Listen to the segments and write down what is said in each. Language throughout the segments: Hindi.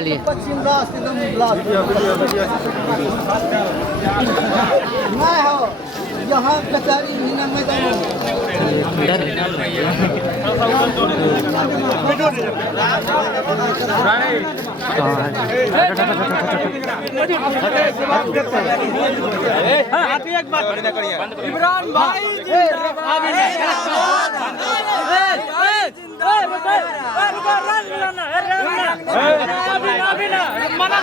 चलिए यहाँ कचहरी में इमरान भाई मना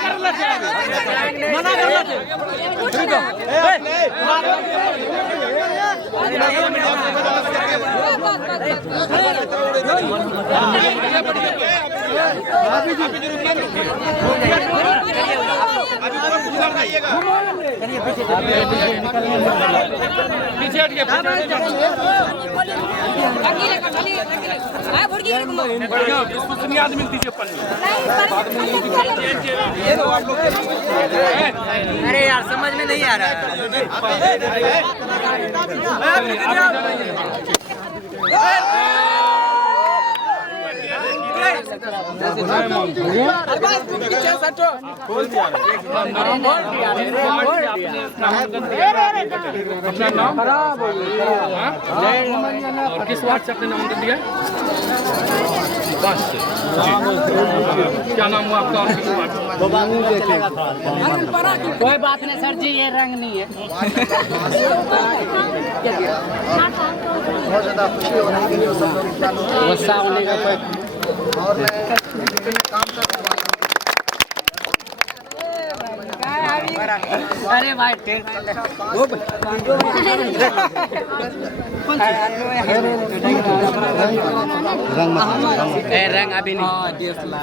पीछे हट गया आदमी दीजिए अरे यार समझ में नहीं आ रहा अपना नाम और किस वार्ड से आपने नामांकन दिया? क्या नाम हुआ आपका? कोई बात नहीं सर जी, ये रंग नहीं है। बहुत ज़्यादा खुशी हो रही है गुस्सा होने का कोई और मैं काम कर रहा अरे भाई रंग अभी नहीं लेगा ना।